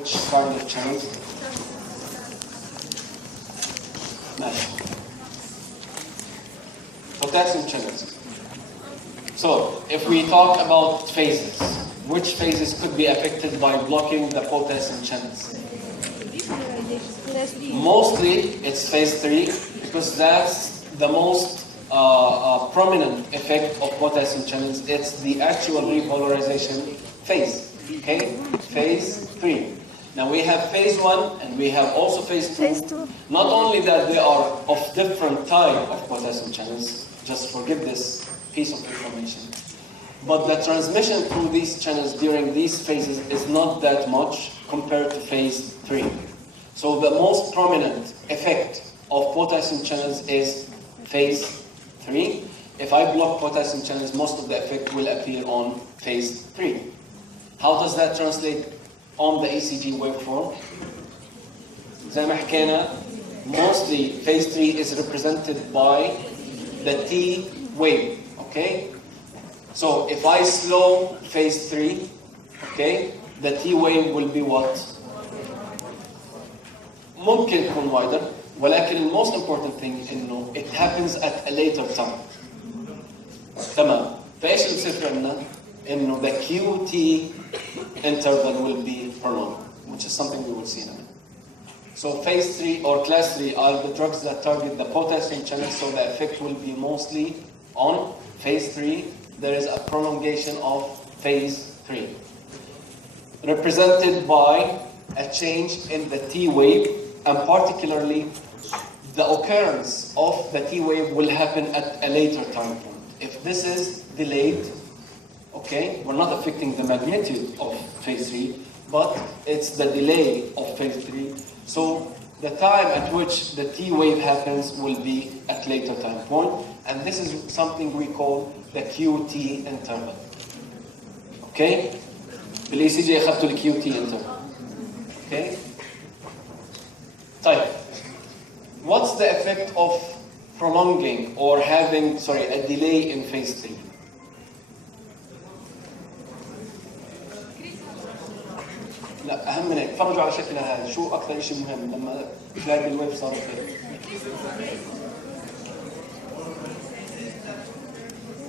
Which kind of channels? ماشي. Potassium channels. So, if we talk about phases, which phases could be affected by blocking the potassium channels? Mostly, it's phase 3 because that's the most prominent effect of potassium channels. It's the actual repolarization phase. Okay, phase 3. Now we have phase 1 and we have also phase 2. Not only that they are of different type of potassium channels, just forget this piece of information, but the transmission through these channels during these phases is not that much compared to phase 3. So the most prominent effect of potassium channels is phase 3. If I block potassium channels, most of the effect will appear on phase 3. How does that translate on the ECG waveform? زي ما حكينا, mostly phase 3 is represented by the T wave, okay? So if I slow phase 3, okay, the T wave will be what? ممكن تكون wider, ولكن the most important thing إنه it happens at a later time. تمام. فإيش اللي بصير عندنا؟ إنه the QT interval will be prolonged, which is something we will see in a minute. So phase 3 or class 3 are the drugs that target the potassium channel, so the effect will be mostly on phase 3. There is a prolongation of phase 3, represented by a change in the T wave, and particularly the occurrence of the T wave will happen at a later time point. If this is delayed, okay, we're not affecting the magnitude of phase 3, but it's the delay of phase 3. So the time at which the T wave happens will be at later time point, and this is something we call the QT interval. Okay? بالECG أخذتوا ال QT interval. Okay? طيب. What's the effect of prolonging or having, a delay in phase 3? لا أهم من هيك، فرجوا على شكلها هذا، شو أكثر شيء مهم لما تلاقي الويف صارت هيك؟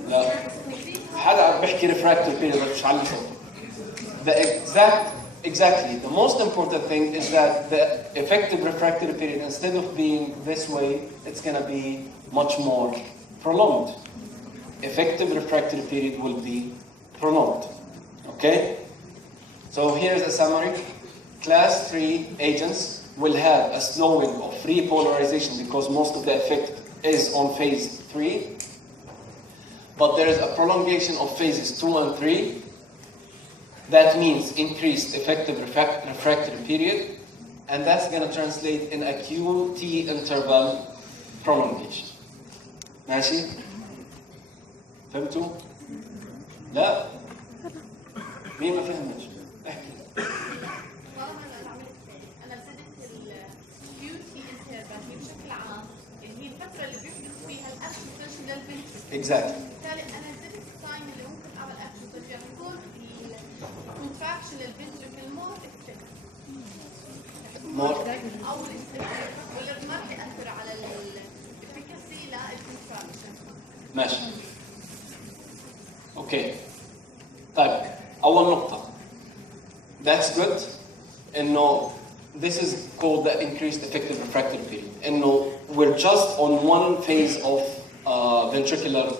لا حدا عم بيحكي refractory period بس مش علي صوته. Exactly. The most important thing is that the effective refractory period, instead of being this way, it's going to be much more prolonged. Effective refractory period will be prolonged. Okay? So here's a summary. Class 3 agents will have a slowing of repolarization because most of the effect is on phase 3. But there is a prolongation of phases 2 and 3. That means increased effective refractory period, and that's going to translate in a QT interval prolongation. ماشي؟ فهمتوا؟ لا؟ مين ما فهمش؟ احكي. أنا زدت ال QT interval هي بشكل عام اللي هي الفترة اللي بيحدث فيها الأكسجين للفنتريكل. Exactly. بالتالي أنا زدت التايم اللي ممكن أعمل أكسجين يعني يكون contraction للفنتريكل more effective. أو ولا ما رح يأثر على الافكاسي للcontraction. ماشي. اوكي. طيب أول نقطة. That's good. إنه this is called the increased effective refractory period. إنه we're just on one phase of ventricular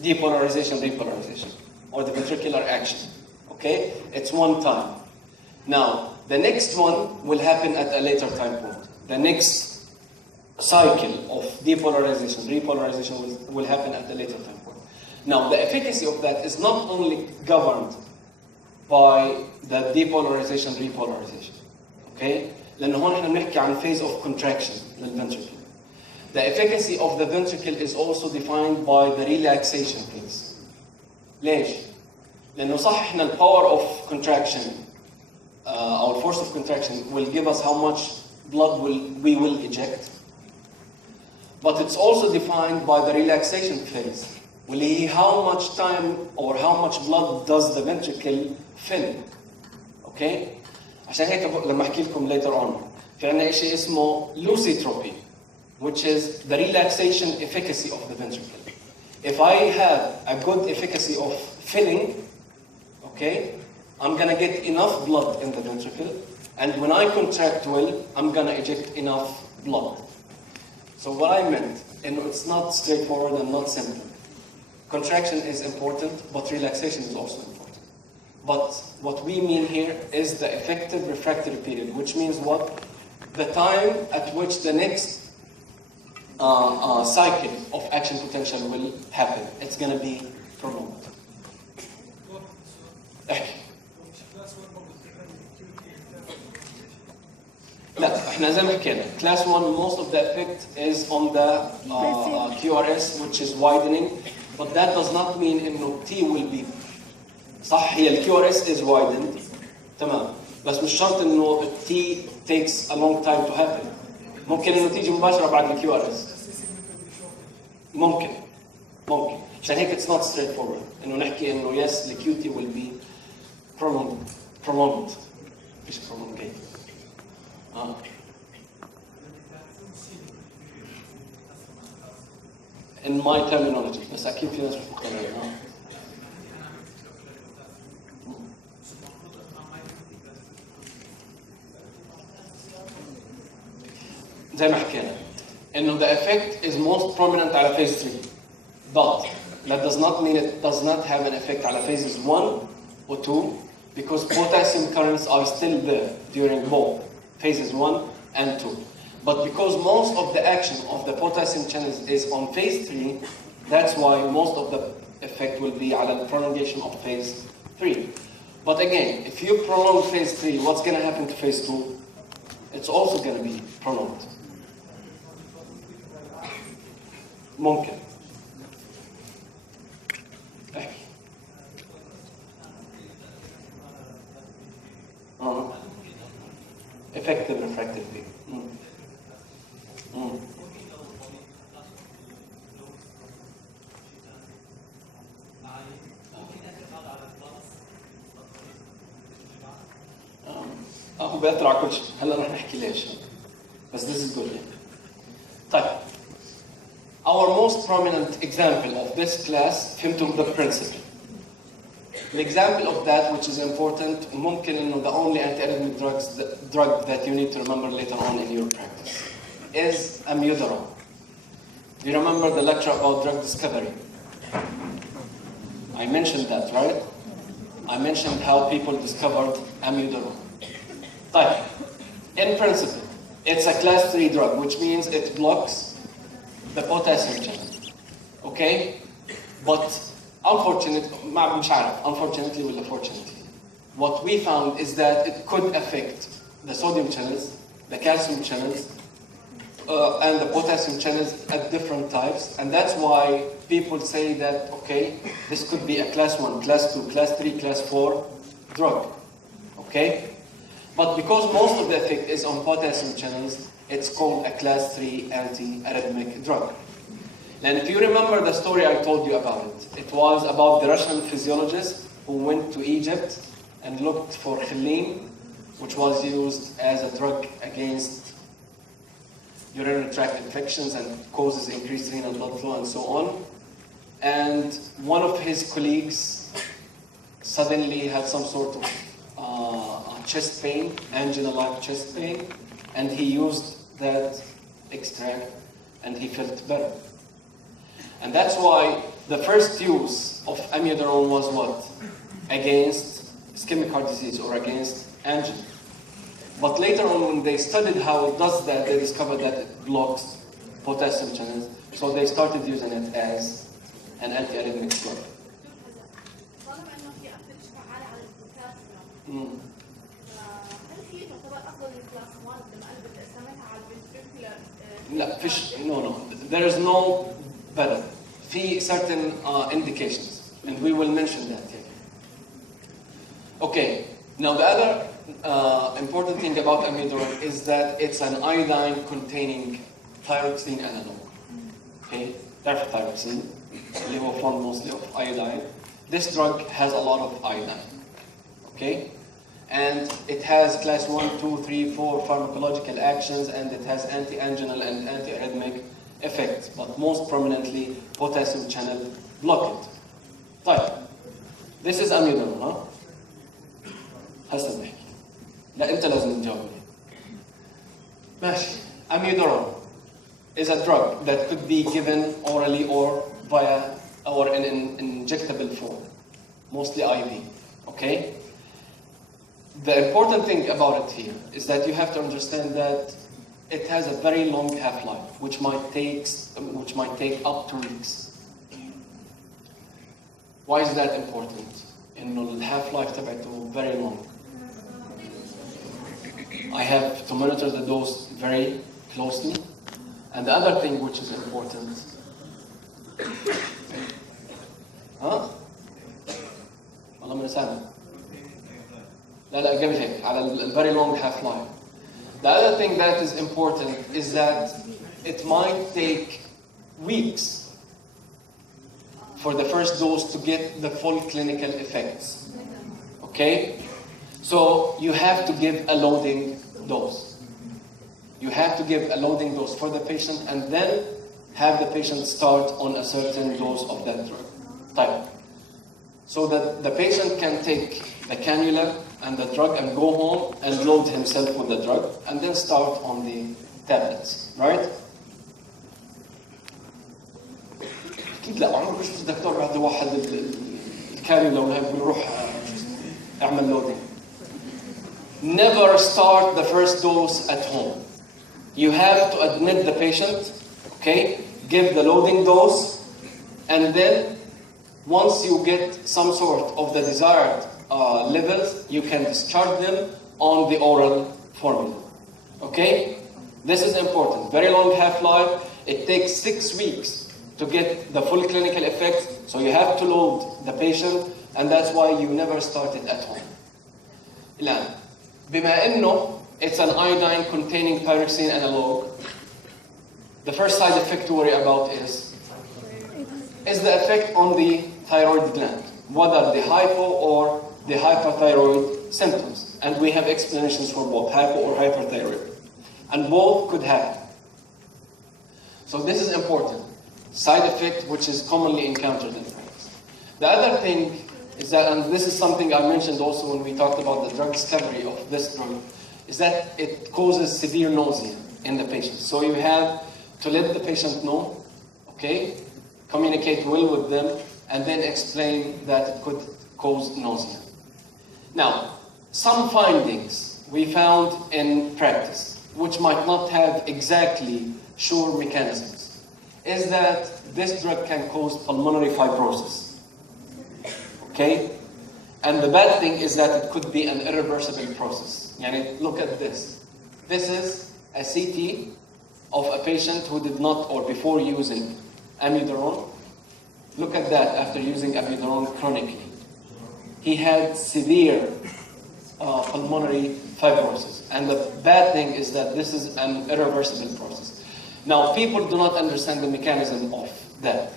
depolarization, repolarization, or the ventricular action. Okay? It's one time. Now, the next one will happen at a later time point. The next cycle of depolarization, repolarization will happen at a later time point. Now, the efficacy of that is not only governed by the depolarization, repolarization. Okay? لأنه هون احنا بنحكي عن phase of contraction للventricle. The efficacy of the ventricle is also defined by the relaxation phase. ليش؟ لأنه صح احنا the power of contraction, our force of contraction will give us how much blood we will eject. But it's also defined by the relaxation phase. واللي هي how much time or how much blood does the ventricle fill. Okay? عشان هيك لما احكي لكم later on في عندنا شيء اسمه lusitropy, which is the relaxation efficacy of the ventricle. If I have a good efficacy of filling, okay, I'm gonna get enough blood in the ventricle, and when I contract well, I'm gonna eject enough blood. So what I meant, and it's not straightforward and not simple. Contraction is important, but relaxation is also important. But what we mean here is the effective refractory period, which means what? The time at which the next cycle of action potential will happen. It's going to be prolonged. لا احنا زي ما حكينا class 1 most of the effect is on the QRS, which is widening, but that does not mean انه T will be صح. هي ال QRS is widened تمام، بس مش شرط انه T takes a long time to happen. ممكن انه تيجي مباشره بعد ال QRS. ممكن عشان هيك it's not straightforward انه نحكي انه yes the QT will be prolonged مش prolonged. In my terminology, بس أكيد في ناس مش مقتنعين. زي ما حكينا إنه the effect is most prominent على phase 3, but that does not mean it does not have an effect على phases 1 or 2, because potassium currents are still there during both phases 1 and 2. But because most of the action of the potassium channels is on phase 3, that's why most of the effect will be على the prolongation of phase 3. But again, if you prolong phase 3, what's going to happen to phase 2? It's also going to be prolonged. ممكن. Effective refractive period. بيأثر على كل شيء. هلا رح نحكي ليش. بس this is good. طيب. Our most prominent example of this class فهمتوا the principle. The example of that, which is important, ممكن إنه the only anti-arrhythmic drug that you need to remember later on in your practice is amiodarone. Do you remember the lecture about drug discovery? I mentioned that, right? I mentioned how people discovered amiodarone. طيب, in principle, it's a class 3 drug, which means it blocks the potassium channel. Okay? But unfortunately or fortunately, what we found is that it could affect the sodium channels, the calcium channels, and the potassium channels at different types. And that's why people say that, okay, this could be a class 1, class 2, class 3, class 4 drug. Okay? But because most of the effect is on potassium channels, it's called a class 3 anti-arrhythmic drug. And if you remember the story I told you about it, it was about the Russian physiologist who went to Egypt and looked for chilin, which was used as a drug against urinary tract infections and causes increased renal blood flow and so on. And one of his colleagues suddenly had some sort of chest pain, angina-like chest pain, and he used that extract and he felt better. And that's why the first use of amiodarone was what? Against ischemic heart disease or against angina. But later on, when they studied how it does that, they discovered that it blocks potassium channels. So they started using it as an anti-arrhythmic drug. No. There is no better. في certain indications, and we will mention that here. Okay, now the other important thing about amiodarone is that it's an iodine-containing thyroxine analog. Okay, thyroxine, اللي هو formed mostly of iodine. This drug has a lot of iodine. Okay, and it has class 1, 2, 3, 4 pharmacological actions, and it has anti-anginal and anti-arrhythmic effects, but most prominently potassium channel blockade. طيب, this is amiodarone, ها؟ هسه بنحكي. لا أنت لازم تجاوبني. ماشي. Amiodarone is a drug that could be given orally or via or in an injectable form, mostly IV. Okay? The important thing about it here is that you have to understand that it has a very long half-life, which might take up to weeks. Why is that important? إنه the half-life تبعته very long. I have to monitor the dose very closely. And the other thing which is important, والله ما سامع. لا قبل هيك على very long half-life. The other thing that is important is that it might take weeks for the first dose to get the full clinical effects. Okay? So you have to give a loading dose. You have to give a loading dose for the patient and then have the patient start on a certain dose of that drug. Type. So that the patient can take the cannula and the drug and go home and load himself with the drug and then start on the tablets. Right? أكيد لا عمرك مش الدكتور بعد واحد الكانيولا وهيك بيروح اعمل loading. Never start the first dose at home. You have to admit the patient, okay, give the loading dose, and then once you get some sort of the desired levels, you can discharge them on the oral formula. Okay? This is important. Very long half-life. It takes 6 weeks to get the full clinical effect, so you have to load the patient, and that's why you never start it at home. الآن بما إنه it's an iodine-containing pyroxene analog, the first side effect to worry about is the effect on the thyroid gland, whether the hypo or the hyperthyroid symptoms. And we have explanations for both, hypo or hyperthyroid. And both could happen. So this is important. Side effect which is commonly encountered in practice. The other thing is that, and this is something I mentioned also when we talked about the drug discovery of this drug, is that it causes severe nausea in the patient. So you have to let the patient know, okay, communicate well with them, and then explain that it could cause nausea. Now, some findings we found in practice, which might not have exactly sure mechanisms, is that this drug can cause pulmonary fibrosis. Okay? And the bad thing is that it could be an irreversible process. Yani, look at this. This is a CT of a patient who did not, or before using amiodarone. Look at that after using amiodarone chronically. He had severe pulmonary fibrosis. And the bad thing is that this is an irreversible process. Now, people do not understand the mechanism of that.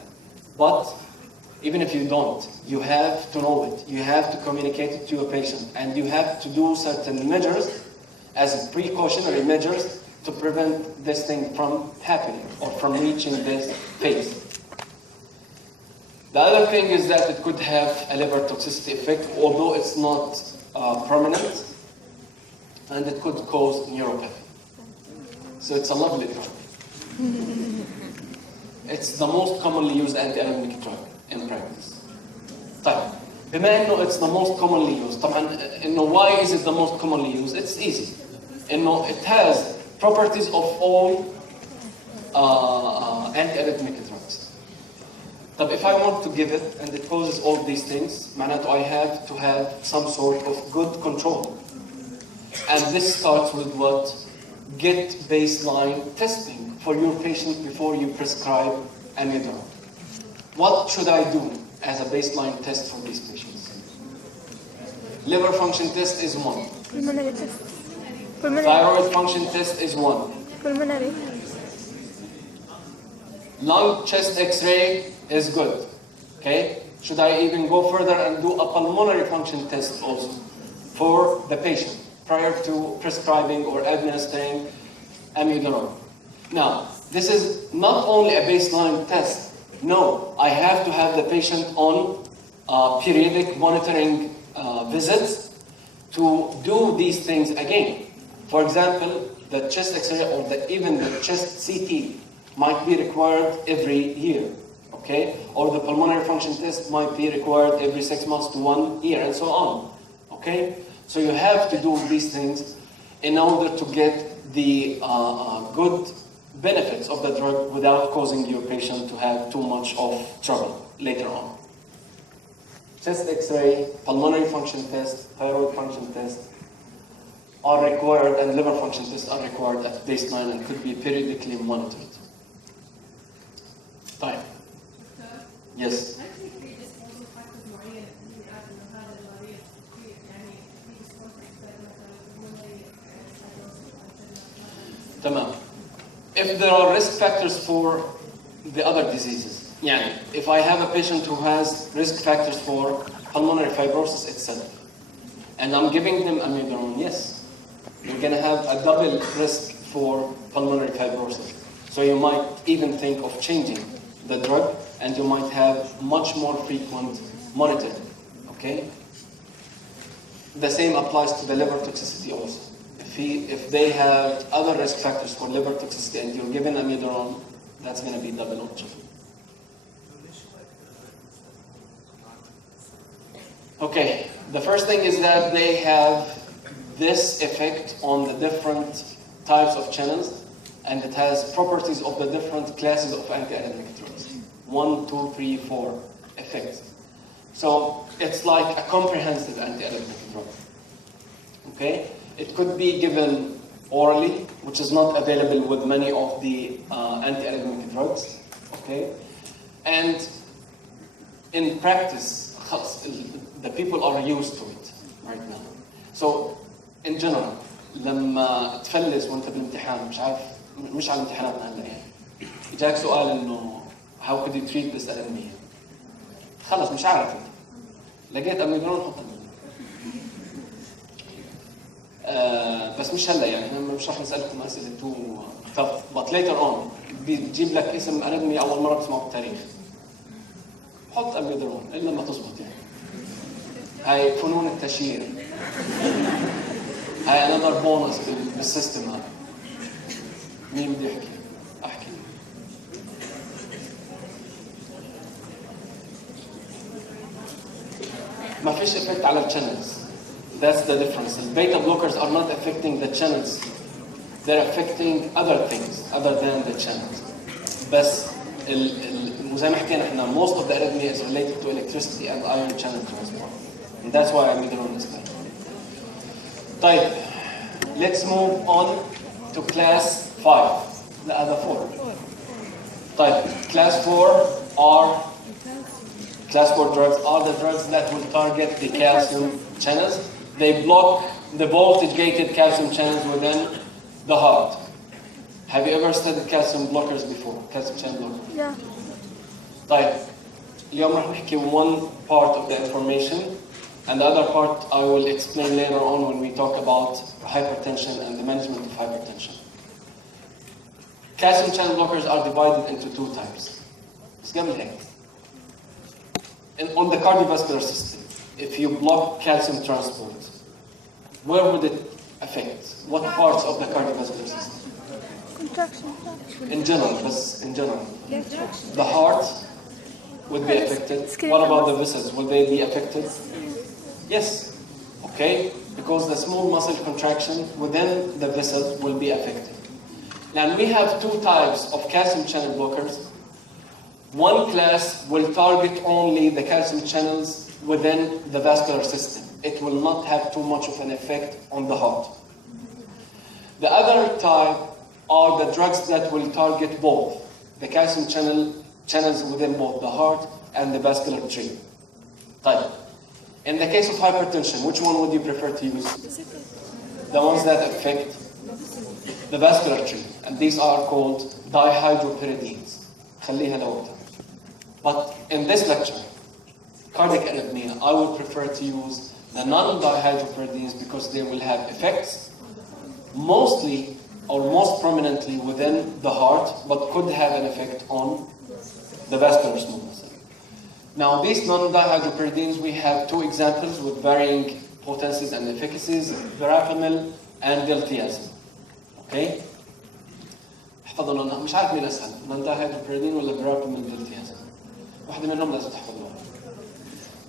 But even if you don't, you have to know it. You have to communicate it to your patient. And you have to do certain measures as precautionary measures to prevent this thing from happening or from reaching this phase. The other thing is that it could have a liver toxicity effect, although it's not permanent, and it could cause neuropathy. So it's a lovely drug. It's the most commonly used anti-arrhythmic drug in practice. طيب, بما إنه it's the most commonly used, طبعا إنه why is it the most commonly used? It's easy. إنه it has properties of all anti-arrhythmic drugs. But if I want to give it and it causes all these things, معناته I have to have some sort of good control. And this starts with what? Get baseline testing for your patient before you prescribe amiodarone. What should I do as a baseline test for these patients? Liver function test is one. Pulmonary test. Thyroid function test is one. Pulmonary. Lung chest X-ray is good. Okay? Should I even go further and do a pulmonary function test also? for the patient prior to prescribing or administering amiodarone. Now, this is not only a baseline test. No, I have to have the patient on periodic monitoring visits to do these things again. For example, the chest X-ray or even the chest CT might be required every year, okay? Or the pulmonary function test might be required every 6 months to 1 year, and so on, okay? So you have to do these things in order to get the good benefits of the drug without causing your patient to have too much of trouble later on. Chest X-ray, pulmonary function test, thyroid function test are required, and liver function tests are required at baseline and could be periodically monitored. Time. Yes. تمام. If there are risk factors for the other diseases, يعني, if I have a patient who has risk factors for pulmonary fibrosis itself, and I'm giving them amiodarone, yes, you're going to have a double risk for pulmonary fibrosis. So you might even think of changing the drug, and you might have much more frequent monitoring, okay? The same applies to the liver toxicity also. If they have other risk factors for liver toxicity and you're given amiodarone, that's going to be double option. Okay, the first thing is that they have this effect on the different types of channels, and it has properties of the different classes of antiarrhythmic drugs. 1, 2, 3, 4 effects. So it's like a comprehensive antiarrhythmic drug. Okay? It could be given orally, which is not available with many of the antiarrhythmic drugs. Okay? And in practice, the people are used to it right now. So in general, لما تفلس وانت بالامتحان مش على امتحاناتنا هلا يعني يجاك سؤال انه how could you treat this anemia؟ خلص مش عارف انت لقيت اميدرون حط بس مش هلا يعني احنا مش رح نسالكم اسئله تو tough but later on بتجيب لك اسم انيميا اول مره بتسمعه بالتاريخ حط اميدرون الا لما تزبط يعني هاي فنون التشهير هاي another bonus بالسيستم هذا. مين بده يحكي؟ احكي. ما فيش effect على الchannels. That's the difference. The beta blockers are not affecting the channels. They're affecting other things other than the channels. بس زي ما حكينا احنا most of the arrhythmia is related to electricity and ion channel transport. And that's why amiodarone is there. طيب, let's move on to class 5. The other 4. طيب, class 4 drugs are the drugs that will target the calcium channels. They block the voltage-gated calcium channels within the heart. Have you ever studied calcium blockers before? Calcium channel blockers? Yeah. طيب, اليوم رح نحكي one part of the information, and the other part I will explain later on when we talk about hypertension and the management of hypertension. Calcium channel blockers are divided into 2 types. بس قبل هيك. On the cardiovascular system, if you block calcium transport, where would it affect? What parts of the cardiovascular system? Contraction. In general. The heart would be affected. What about the vessels? Will they be affected? Yes. Okay. Because the small muscle contraction within the vessels will be affected. Now we have 2 types of calcium channel blockers. One class will target only the calcium channels within the vascular system. It will not have too much of an effect on the heart. The other type are the drugs that will target both the calcium channels within both the heart and the vascular tree. طيب. In the case of hypertension, which one would you prefer to use? The ones that affect the vascular tree, and these are called dihydropyridines. خليها لوقتها. But in this lecture, cardiac arrhythmia, I would prefer to use the non-dihydropyridines because they will have effects mostly or most prominently within the heart, but could have an effect on the vascular smooth muscle. Now, these non-dihydropyridines, we have two examples with varying potencies and efficacies, verapamil and diltiazem. Okay? احفظوا لنا مش عارف مين اسهل non-dihydropyridine ولا verapamil diltiazem. واحدة منهم لازم تحفظوها.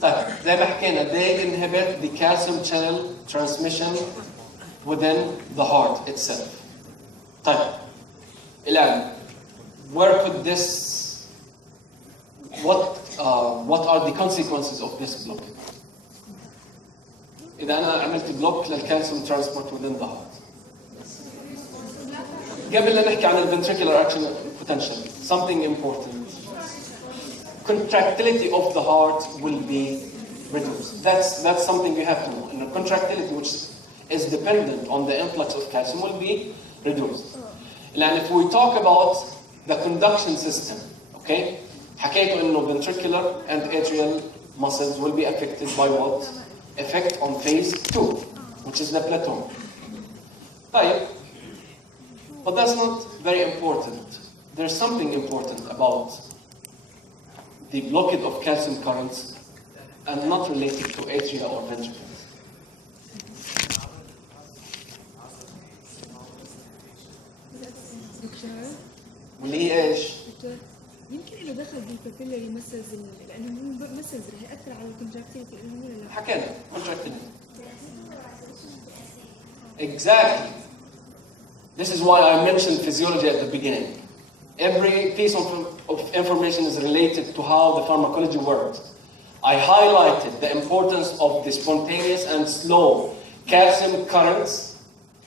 طيب زي ما حكينا they inhibit the calcium channel transmission within the heart itself. طيب الآن where could this what are the consequences of this blockage? إذا أنا عملت بلوك للكالسيوم transport within the heart. قبل لا نحكي عن ventricular action potential, something important. Contractility of the heart will be reduced. That's something you have to know. And the contractility, which is dependent on the influx of calcium, will be reduced. And if we talk about the conduction system, okay, حكيتوا إنه ventricular and atrial muscles will be affected by what? Effect on phase 2, which is the plateau. طيب, but that's not very important. There's something important about the blockade of calcium currents and not related to atria or ventricles. واللي هي ايش؟ يمكن له دخل بالبابيلاري مسلز لانه هو مسلز رح ياثر على الكونتراكتيليتي ولا لا؟ حكينا contractility. Exactly. This is why I mentioned physiology at the beginning. Every piece of information is related to how the pharmacology works. I highlighted the importance of the spontaneous and slow calcium currents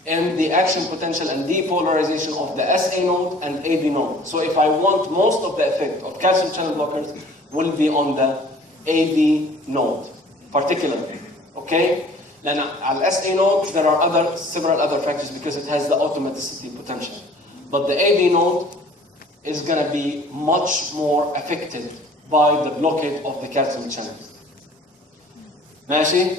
in the action potential and depolarization of the SA node and AV node. So if I want most of the effect of calcium channel blockers will be on the AV node, particularly. Okay? Then at SA node, there are several other factors because it has the automaticity potential. But the AV node is going to be much more affected by the blockade of the calcium channels. ماشي?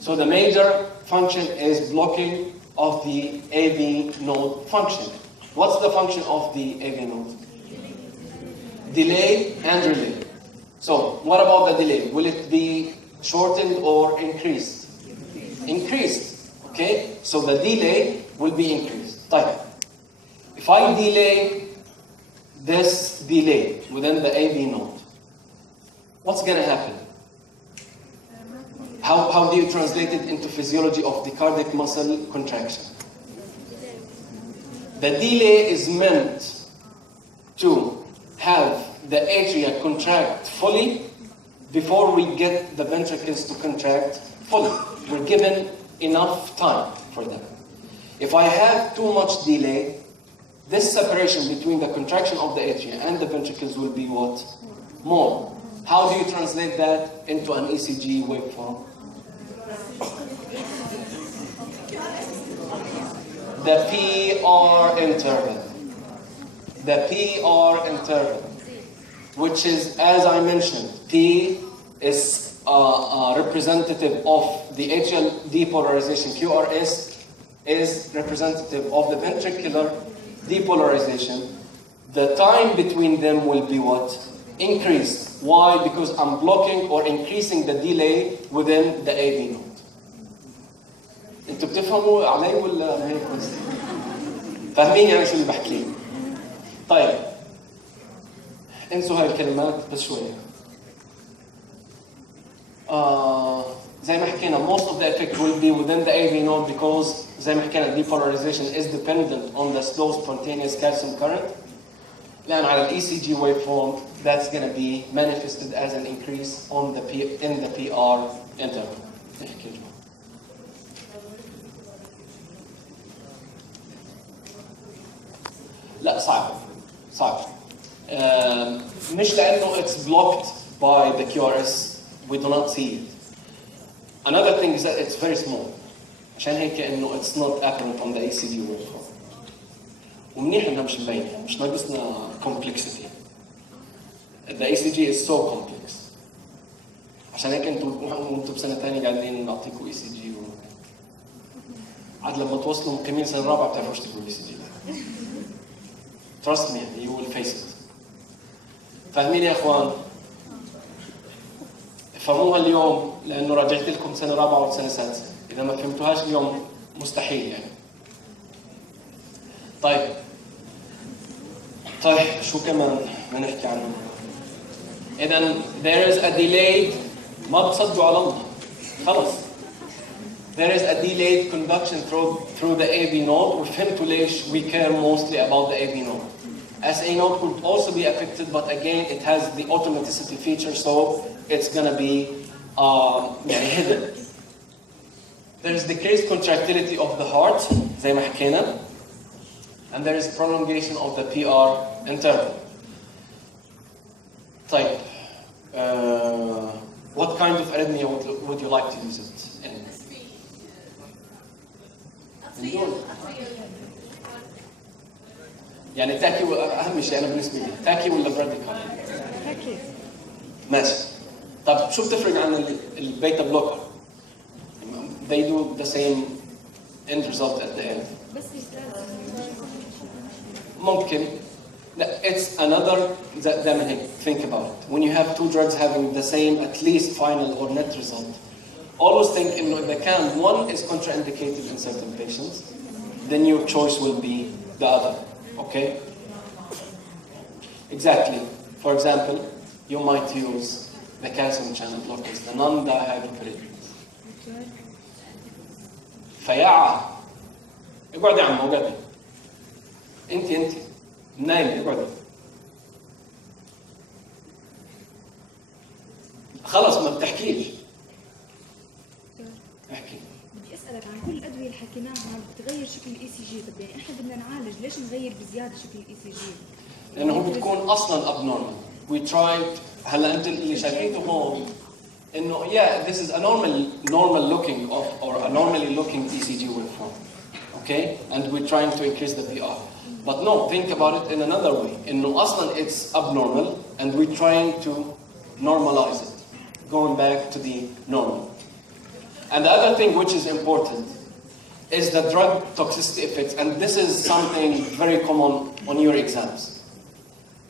So the major function is blocking of the AV node function. What's the function of the AV node? Delay and relay. So what about the delay? Will it be shortened or increased? Increased. Okay? So the delay will be increased. طيب. If I delay this delay within the AV node, what's going to happen? How do you translate it into physiology of the cardiac muscle contraction? The delay is meant to have the atria contract fully before we get the ventricles to contract fully. We're given enough time for them. If I have too much delay, this separation between the contraction of the atria and the ventricles will be what? More. How do you translate that into an ECG waveform? The PR interval. The PR interval, which is, as I mentioned, P is representative of the atrial depolarization. QRS is representative of the ventricular depolarization. The time between them will be what? Increased. Why? Because I'm blocking or increasing the delay within the AV node. انتوا بتفهموا علي ولا هيك بس؟ فاهمين يعني شو اللي بحكيه؟ طيب انسوا هاي الكلمات بس شوية. زي ما حكينا most of the effect will be within the AV node because زي ما حكينا depolarization is dependent on the slow spontaneous calcium current. لأن على ال ECG waveform that's going to be manifested as an increase on the in the PR interval. نحكي جوا. لا صعب مش لأنه it's blocked by the QRS we do not see it. Another thing is that it's very small عشان هيك إنه it's not apparent on the ECG waveform. ومنيح إنها مش مبينة مش ناقصنا complexity. The ECG is so complex. عشان هيك انتوا بسنه ثانيه قاعدين نعطيكم اي سي جي عاد لما توصلوا مقيمين سنه رابعه بتعرفوش تكتبوا اي سي جي. Trust me, you will face it. فاهمين يا اخوان؟ افهموها اليوم لانه رجعت لكم سنه رابعه وسنه سادسه، اذا ما فهمتوهاش اليوم مستحيل يعني. طيب شو كمان ما نحكي عنه؟ اذا there is a delayed، ما تصدوا على الله خلص. There is a delayed conduction through the AB node. وفهمتوا ليش we care mostly about the AB node. SA node could also be affected, but again it has the automaticity feature, so it's gonna be hidden. There is decreased contractility of the heart زي ما حكينا, and there is prolongation of the PR interval. طيب what kind of arrhythmia would you like to use it in? يعني تاكي اهم شيء انا بالنسبه لي تاكي ولا براديكال؟ تاكي. ماشي. طب شو بتفرق عن البيتا بلوكر؟ They do the same end result at the end. بس ممكن. It's another دائما هيك think about it. When you have two drugs having the same at least final or net result, always think إنه إذا كان one is contraindicated in certain patients, then your choice will be the other. Okay? Exactly. For example, you might use the calcium channel blockers, the non-dihydropyridines. فياعة اقعدي يا عم اقعدي انت نايمة اقعدي خلص ما بتحكيش احكي. بدي اسالك عن كل الادويه اللي حكيناها بتغير شكل الاي سي جي، طب يعني احنا بدنا نعالج ليش نغير بزياده شكل الاي سي جي؟ لانه هو بتكون اصلا abnormal. We tried هلا انت اللي شايفينه هون انه yeah this is a normal looking or a normally looking ECG waveform, okay, and we're trying to increase the PR, but no, think about it in another way. انه اصلا it's abnormal and we're trying to normalize it, going back to the normal. And the other thing which is important is the drug toxicity effects, and this is something very common on your exams.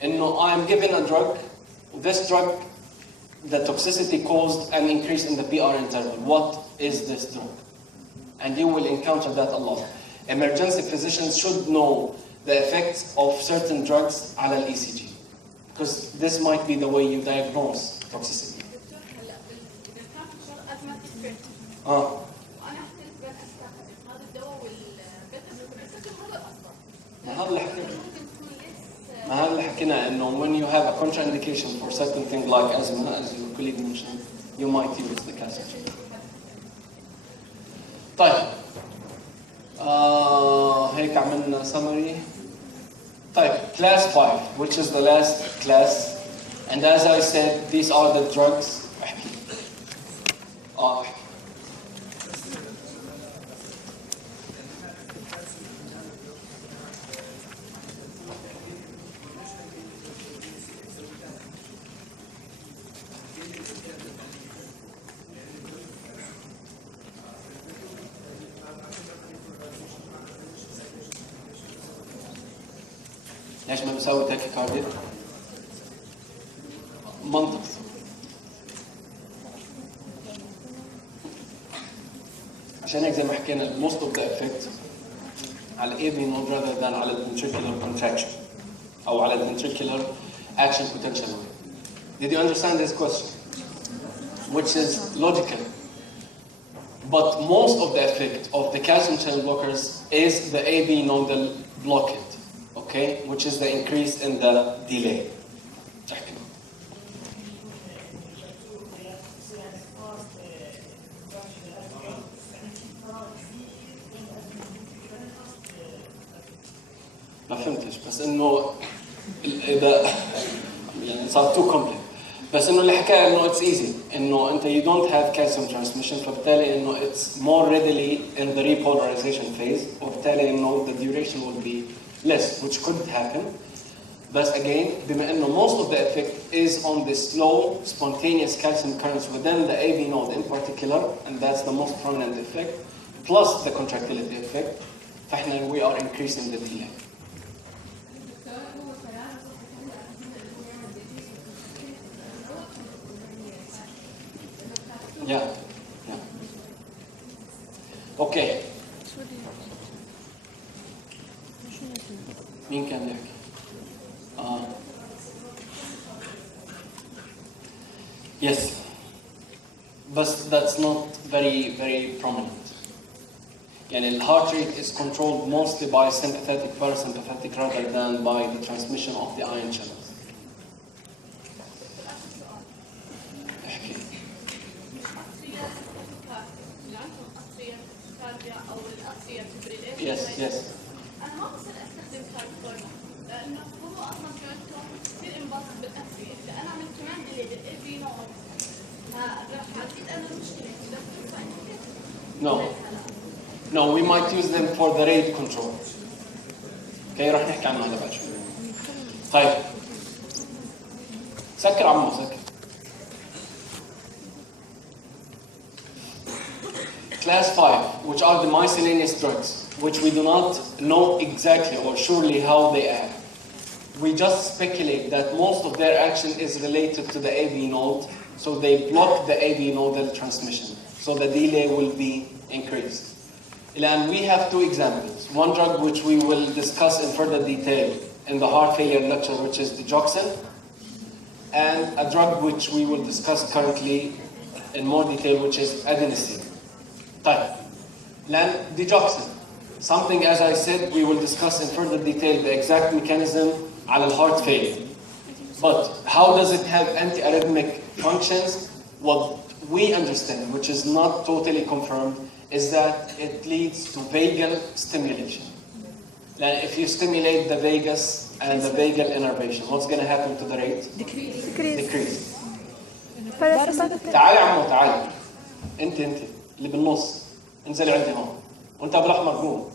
انه I am given a drug, this drug the toxicity caused an increase in the PR interval. What is this drug? And you will encounter that a lot. Emergency physicians should know the effects of certain drugs على ECG, because this might be the way you diagnose toxicity. هذا اللي حكينا انه when you have a contraindication for certain things like asthma, as your colleague mentioned, you might use the calcium. طيب هيك عملنا summary. طيب class 5, which is the last class, and as I said, these are the drugs. احكي. ليش ما بسوي تاكيكارديا؟ منطق. عشان هيك زي ما حكينا most of the effect على ال AB node rather than على ال ventricular contraction أو على ال ventricular action potential. Did you understand this question? Which is logical. But most of the effect of the calcium channel blockers is the AB nodal blockade. Okay, which is the increase in the delay. ما فهمتش بس انه اذا يعني صار too complex بس انه اللي حكاه انه it's easy انه انت you don't have calcium transmission فبالتالي انه it's more readily in the repolarization phase وبالتالي انه the duration will be less, which could happen. But again, بما إنه most of the effect is on the slow, spontaneous calcium currents within the AV node in particular, and that's the most prominent effect, plus the contractility effect, فإحنا we are increasing the delay. Yeah. Okay. مين كان يحكي؟ Yes. But that's not very prominent. يعني the heart rate is controlled mostly by sympathetic, parasympathetic rather than by the transmission of the ion channels. Yes. أنا ما بصير أستخدم كاربون لأنه هو أصلاً كاربون كثير انبسط بالأسرية، إذا أنا عملت كمان ديلي بالإيفي نود راح أزيد أنا المشكلة. No, we might use them for the rate control. Okay, راح نحكي عنها هلا بعد شوي. طيب. سكر عمو سكر. Class 5, which are the miscellaneous drugs, which we do not know exactly or surely how they act. We just speculate that most of their action is related to the AV node, so they block the AV nodal transmission, so the delay will be increased. And we have two examples. One drug which we will discuss in further detail in the heart failure lecture, which is digoxin, and a drug which we will discuss currently in more detail, which is adenosine. طيب. Then digoxin. Something, as I said, we will discuss in further detail the exact mechanism على heart failure. But how does it have antiarrhythmic functions? What we understand, which is not totally confirmed, is that it leads to vagal stimulation. Now, if you stimulate the vagus and the vagal innervation, what's going to happen to the rate? Decrease. تعالي عمو تعالي. انت اللي بالنص. انزلي عندي هون. وانت بالاحمر قوم.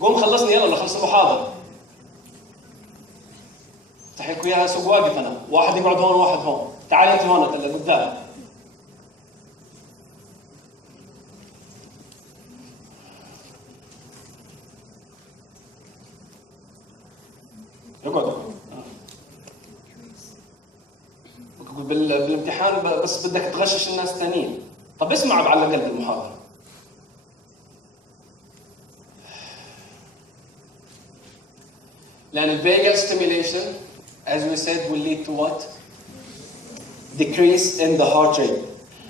قوم خلصني يلا خلص المحاضرة. تحكوا اياها سوق واقف انا، واحد يقعد هون وواحد هون. تعالي انت هون اللي قدام. اقعد. بالامتحان بس بدك تغشش الناس الثانيين. طب اسمع على الاقل بالمحاضرة. لأن vagal stimulation, as we said, will lead to what? Decrease in the heart rate.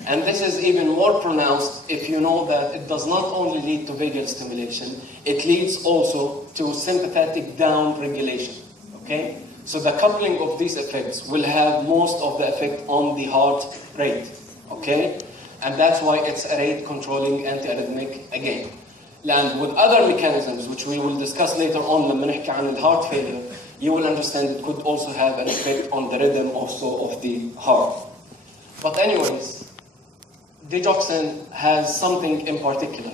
And this is even more pronounced if you know that it does not only lead to vagal stimulation, it leads also to sympathetic down regulation. Okay? So the coupling of these effects will have most of the effect on the heart rate. Okay? And that's why it's a rate controlling antiarrhythmic again. And with other mechanisms, which we will discuss later on لما نحكي عن heart failure, you will understand it could also have an effect on the rhythm also of the heart. But anyways, digoxin has something in particular,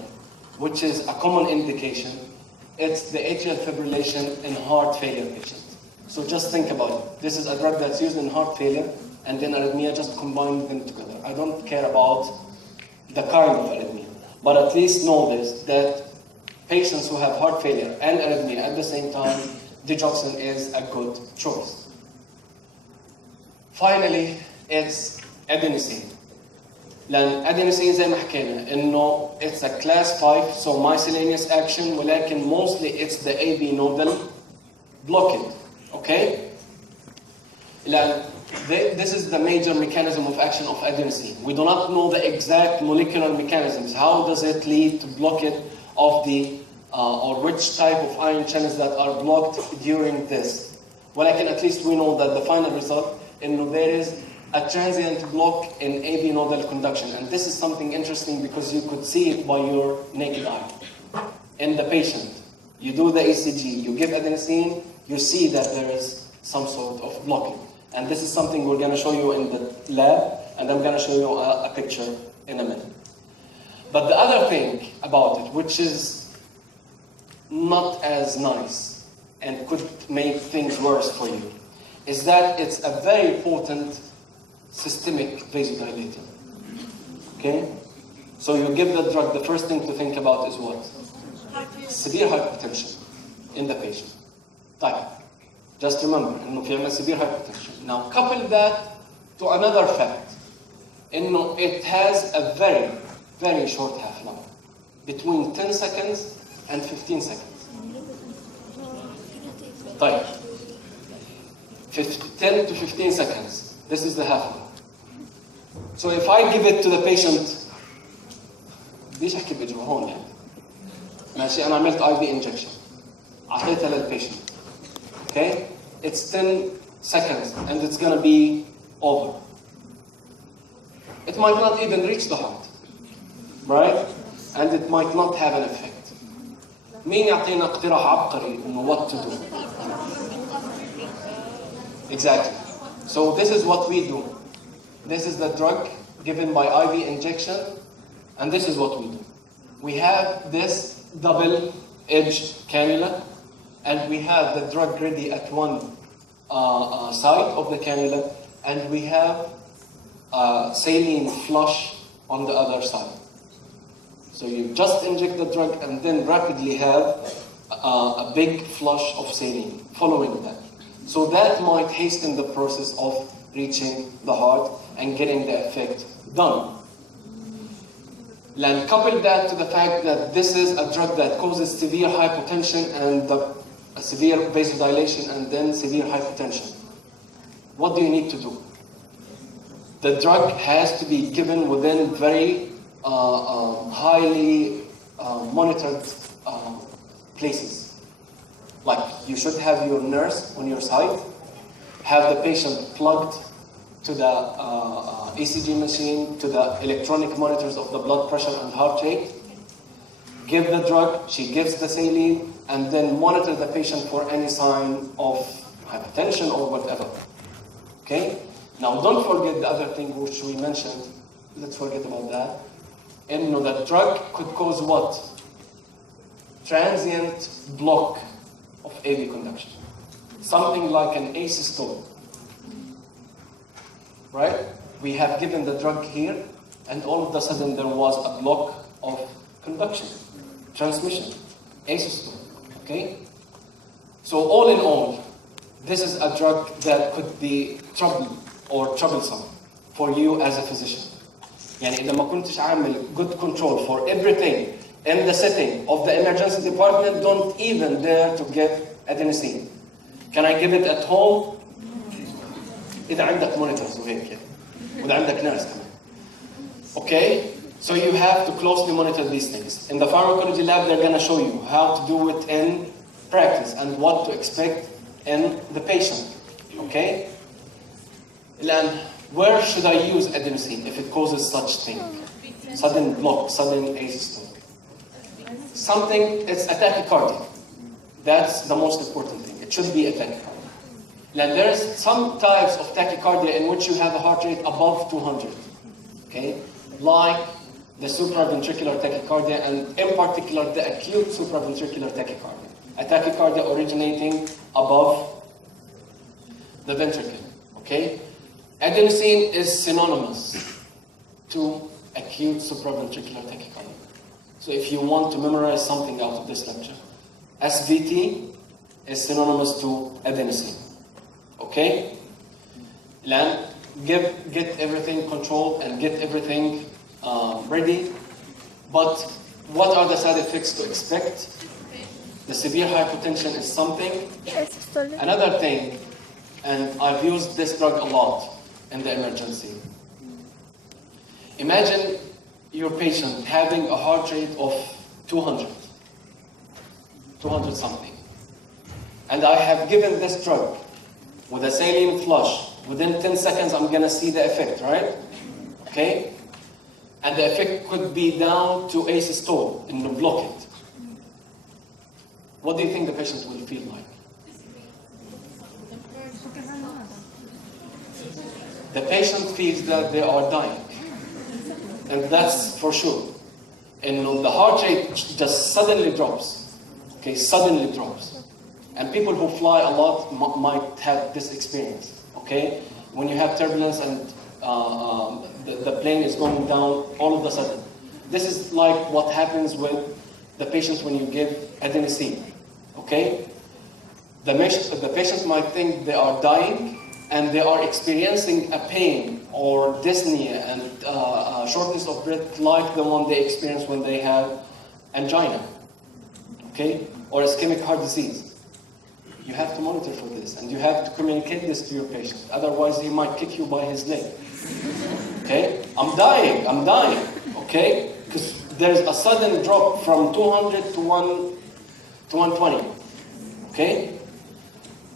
which is a common indication. It's the atrial fibrillation in heart failure patients. So just think about it. This is a drug that's used in heart failure, and then arrhythmia, just combine them together. I don't care about the kind of arrhythmia, but at least know this, that patients who have heart failure and arrhythmia at the same time, digoxin is a good choice. Finally, it's adenosine. لأن adenosine زي ما حكينا إنه it's a class 5, so miscellaneous action, ولكن mostly it's the AV nodal blockade. Okay? لأن this is the major mechanism of action of adenosine. We do not know the exact molecular mechanisms. How does it lead to blockade of the, or which type of ion channels that are blocked during this? Well, at least we know that the final result, there is a transient block in AV nodal conduction. And this is something interesting because you could see it by your naked eye. In the patient, you do the ECG, you give adenosine, you see that there is some sort of blocking. And this is something we're going to show you in the lab, and I'm going to show you a picture in a minute. But the other thing about it, which is not as nice, and could make things worse for you is that it's a very potent systemic vasodilator. Okay? So you give the drug, the first thing to think about is what? Severe hypertension in the patient. طيب. Just remember, إنه في عنا severe hypertension. Now couple that to another fact. إنه it has a very, very short half-life. Between 10 seconds and 15 seconds. طيب. 10 to 15 seconds. This is the half-life. So if I give it to the patient, بديش احكي باجوا هون يعني. ماشي انا عملت IV injection. اعطيتها للبيشنت. Okay? It's 10 seconds and it's gonna be over. It might not even reach the heart. Right? And it might not have an effect. مين يعطينا اقتراح عبقري انه what to do? Exactly. So this is what we do. This is the drug given by IV injection, and this is what we do. We have this double-edged cannula, and we have the drug ready at one side of the cannula, and we have saline flush on the other side. So you just inject the drug and then rapidly have a big flush of saline following that. So that might hasten the process of reaching the heart and getting the effect done. And couple that to the fact that this is a drug that causes severe hypotension and a severe vasodilation and then severe hypertension. What do you need to do? The drug has to be given within very highly monitored places. Like you should have your nurse on your side, have the patient plugged to the ECG machine, to the electronic monitors of the blood pressure and heart rate, give the drug, she gives the saline, and then monitor the patient for any sign of hypertension or whatever. Okay? Now don't forget the other thing which we mentioned, let's forget about that. And the drug could cause what? Transient block of AV conduction. Something like an asystole. Right? We have given the drug here, and all of a sudden there was a block of conduction, transmission, asystole. Okay? So all in all, this is a drug that could be troublesome for you as a physician. يعني إذا ما كنتش عامل good control for everything in the setting of the emergency department, don't even dare to give adenosine. Can I give it at home? إذا عندك monitors وهيك يعني. وإذا عندك nurse كمان. Okay? So you have to closely monitor these things. In the pharmacology lab, they're going to show you how to do it in practice and what to expect in the patient. Okay? And where should I use adenosine if it causes such thing? Sudden block, sudden asystole. Something, it's a tachycardia. That's the most important thing. It should be a tachycardia. Now there's some types of tachycardia in which you have a heart rate above 200. Okay? Like the supraventricular tachycardia, and in particular the acute supraventricular tachycardia. A tachycardia originating above the ventricle. Okay? Adenosine is synonymous to acute supraventricular tachycardia. So if you want to memorize something out of this lecture, SVT is synonymous to adenosine. Okay? And get everything controlled and get everything ready. But what are the side effects to expect? The severe hypertension is something. Another thing, and I've used this drug a lot in the emergency. Imagine your patient having a heart rate of 200 something. And I have given this drug with a saline flush. Within 10 seconds, I'm going to see the effect, right? Okay? And the effect could be down to asystole and block it. What do you think the patient will feel like? The patient feels that they are dying. And that's for sure. And the heart rate just suddenly drops. Okay, suddenly drops. And people who fly a lot might have this experience, okay? When you have turbulence and the plane is going down all of a sudden. This is like what happens with the patients when you give adenosine, okay? The patient might think they are dying and they are experiencing a pain or dyspnea and shortness of breath like the one they experience when they have angina, okay? Or ischemic heart disease. You have to monitor for this and you have to communicate this to your patient. Otherwise, he might kick you by his leg. Okay? I'm dying, okay? Because there's a sudden drop from 200 to 120. Okay?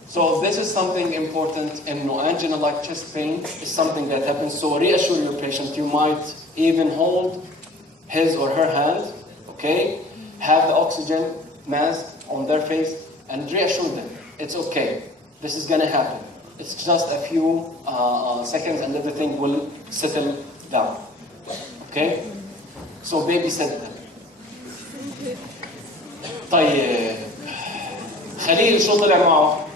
So this is something important, and angina like chest pain is something that happens. So reassure your patient. You might even hold his or her hand, okay? Have the oxygen mask on their face and reassure them. It's okay. This is gonna happen. It's just a few seconds and everything will settle down. Okay? So babysit them. طيب خليل شو طلع معه؟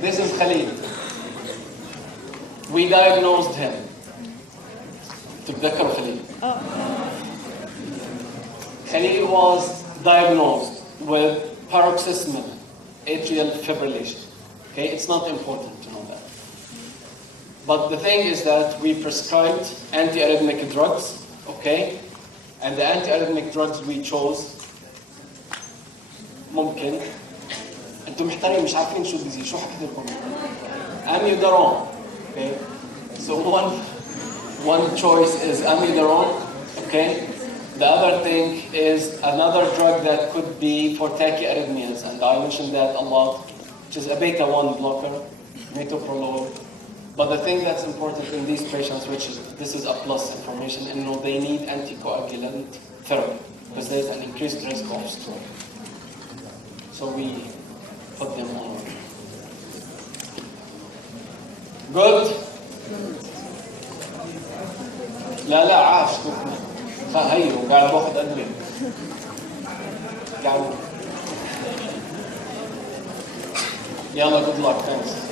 This is Khalil. We diagnosed him. تتذكروا خليل؟ Khalil was diagnosed with paroxysmal atrial fibrillation. Okay, it's not important to know that. But the thing is that we prescribed antiarrhythmic drugs, okay? And the antiarrhythmic drugs we chose ممكن انتم محتارين مش عارفين شو الديزيز شو حكيت لكم amiodarone. Okay, so one choice is amiodarone. Okay, the other thing is another drug that could be for tachyarrhythmias, and I mentioned that a lot, which is a beta-1 blocker, metoprolol. But the thing that's important in these patients, which is this is a plus information, and they need anticoagulant therapy because there's an increased risk of stroke. So we put them on. Good. لا عاش هيو قاعد باخذ ادويه قاعد يلا good luck thanks